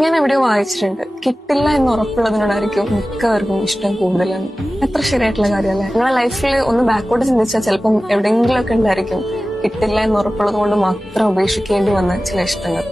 ഞാൻ എവിടെയോ വായിച്ചിട്ടുണ്ട്, കിട്ടില്ല എന്ന് ഉറപ്പുള്ളതിനോടായിരിക്കും മിക്കവർക്കും ഇഷ്ടം കൂടുതലെന്ന്. എത്ര ശരിയായിട്ടുള്ള കാര്യമല്ലേ? നിങ്ങളുടെ ലൈഫിൽ ഒന്ന് ബാക്കോട്ട് ചിന്തിച്ചാൽ ചിലപ്പം എവിടെയെങ്കിലും ഒക്കെ ഉണ്ടായിരിക്കും കിട്ടില്ല എന്ന് ഉറപ്പുള്ളത് കൊണ്ട് മാത്രം ഉപേക്ഷിക്കേണ്ടി വന്ന ചില ഇഷ്ടങ്ങൾ.